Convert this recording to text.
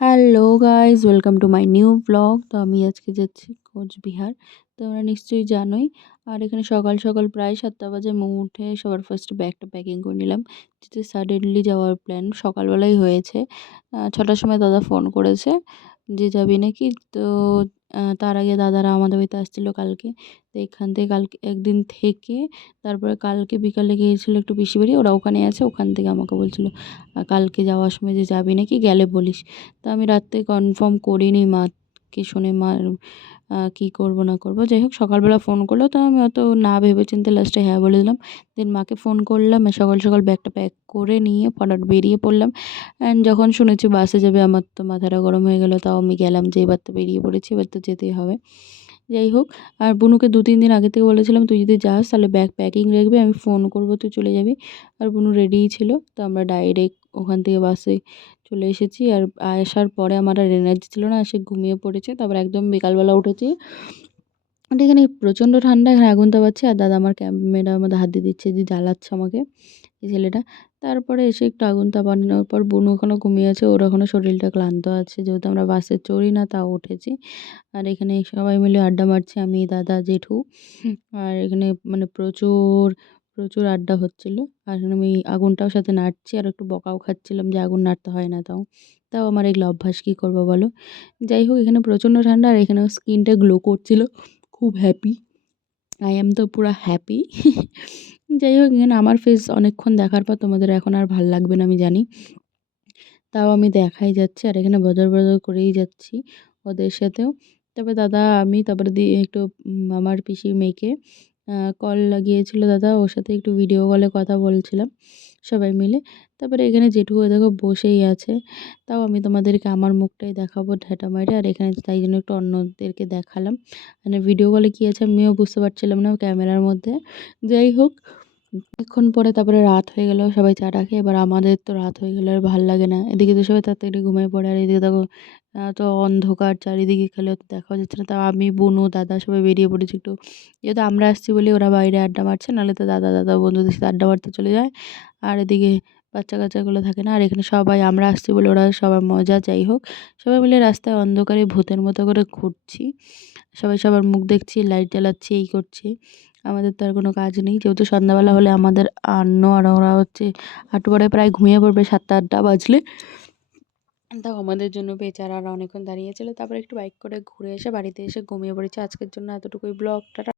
Hello guys, welcome to my new blog. তো আমি আজকে যাচ্ছি কোচবিহার। তোমরা নিশ্চয়ই জানোই। আর এখানে সকাল সকাল প্রায় 7টা বাজে আমি উঠে সবার ফার্স্ট ব্যাগটা প্যাকিং করে নিলাম। যেহেতু সাডেনলি যাওয়ার প্ল্যান সকালবেলাই হয়েছে। 6টার সময় দাদা ফোন করেছে যে যাবি নাকি। তো তার আগে দাদারা আমাদের বাড়িতে আসছিলো কালকে। তো এখান থেকে কালকে একদিন থেকে তারপরে কালকে বিকালে গিয়েছিলো একটু পিসি বাড়ি, ওরা ওখানে আছে। ওখান থেকে আমাকে বলছিল কালকে যাওয়ার সময় যে যাবি নাকি, গেলে বলিস। তো আমি রাত্রে কনফার্ম করিনি, মাকে শুনে মার কী করবো না করবো। যাই হোক সকালবেলা ফোন করলো, তো আমি অত না ভেবেচিন্তে লাস্টে হ্যাঁ বলে দিলাম। দেন মাকে ফোন করলাম, সকাল সকাল ব্যাগটা প্যাক করে নিয়ে ফটাফট বেরিয়ে পড়লাম। অ্যান্ড যখন শুনেছি বাসে যাবে আমার তো মাথাটা গরম হয়ে গেল। তাও আমি গেলাম, যে এবার তো বেরিয়ে পড়েছি, এবার তো যেতেই হবে। যাই হোক, আর বুনুকে 2-3 দিন আগে থেকে বলেছিলাম তুই যদি যাস তাহলে ব্যাগ প্যাকিং রাখবি, আমি ফোন করবো, তুই চলে যাবি। আর বুনু রেডিই ছিল। তো আমরা ডাইরেক্ট ওখান থেকে বাসে চলে এসেছি। আর আসার পরে আমার আর এনার্জি ছিল না, সে ঘুমিয়ে পড়েছে। তারপর একদম বিকালবেলা উঠেছি। আর এখানে প্রচণ্ড ঠান্ডা, এখানে আগুন তাপাচ্ছি আর দাদা আমার ক্যামেরার মধ্যে হাত দিয়ে দিচ্ছে, যে জ্বালাচ্ছে আমাকে এই ছেলেটা। তারপরে এসে একটু আগুন তাপানোর পর বুনু এখনও ঘুমিয়ে আছে, ওর এখনও শরীরটা ক্লান্ত আছে, যেহেতু আমরা বাসে চড়ি না তাও উঠেছি। আর এখানে সবাই মিলে আড্ডা মারছি, আমি, দাদা, জেঠু। আর এখানে মানে প্রচুর প্রচুর আড্ডা হচ্ছিল। আর এখানে আমি আগুনটাও সাথে নাড়ছি আর একটু বকাও খাচ্ছিলাম যে আগুন নাড়তে হয় না। তাও তাও আমার এগুলো অভ্যাস, কী করবো বলো। যাই হোক, এখানে প্রচণ্ড ঠান্ডা আর এখানেও স্কিনটা গ্লো করছিল। খুব হ্যাপি, আই অ্যাম তো পুরা হ্যাপি। যাই হোক, এখানে আমার ফেস অনেকক্ষণ দেখার পর তোমাদের এখন আর ভাল লাগবে না আমি জানি, তাও আমি দেখাই যাচ্ছি। আর এখানে বজর বজর করেই যাচ্ছি ওদের সাথেও। তবে দাদা, আমি তারপরে একটু আমার পিসির মেয়েকে কল লাগিয়েছিল দাদা, ওর সাথে একটু ভিডিও কলে কথা বলছিলাম সবাই মিলে। তারপরে এখানে জেঠুও দেখো বসেই আছে। তাও আমি তোমাদেরকে আমার মুখটাই দেখাবো ঢ্যাটা মাইরে, আর এখানে তাই জন্য একটু অন্যদেরকে দেখালাম। মানে ভিডিও কলে কী আছে আমিও বুঝতে পারছিলাম না ক্যামেরার মধ্যে। যাই হোক, অনেকক্ষণ পরে তারপরে রাত হয়ে গেল, সবাই চা টা খেয়ে। এবার আমাদের তো রাত হয়ে গেলে আর ভাল লাগে না, এদিকে তো সবাই তাড়াতাড়ি ঘুমিয়ে পড়ে, আর এদিকে দেখো তো অন্ধকার চারিদিকে, খেলে তো দেখা যাচ্ছে না। তাও আমি, বুনু, দাদা সবাই বেরিয়ে পড়েছি একটু, যেহেতু আমরা আসছি বলে ওরা বাইরে আড্ডা মারছে, নাহলে তো দাদা দাদা বন্ধুদের সাথে আড্ডা মারতে চলে যায়। আর এদিকে বাচ্চা কাচ্চাগুলো থাকে না। আর এখানে সবাই আমরা আসছি বলে ওরা সবার মজা। যাই হোক, সবাই মিলে রাস্তায় অন্ধকারে ভূতের মতো করে ঘুরছি, সবাই সবার মুখ দেখছি, লাইট জ্বালাচ্ছি, এই করছি। আমাদের তো আর কোনো কাজ নেই, যেহেতু সন্ধ্যাবেলা হলে আমাদের আর ওরা হচ্ছে হাঁটু পাড়ে প্রায় ঘুমিয়ে পড়বে 7টা 8টা বাজলে। তাও আমাদের জন্য বেচারারা অনেকক্ষণ দাঁড়িয়েছিল। তারপরে একটু বাইক করে ঘুরে এসে বাড়িতে এসে ঘুমিয়ে পড়েছে। আজকের জন্য এতটুকুই ব্লগটা।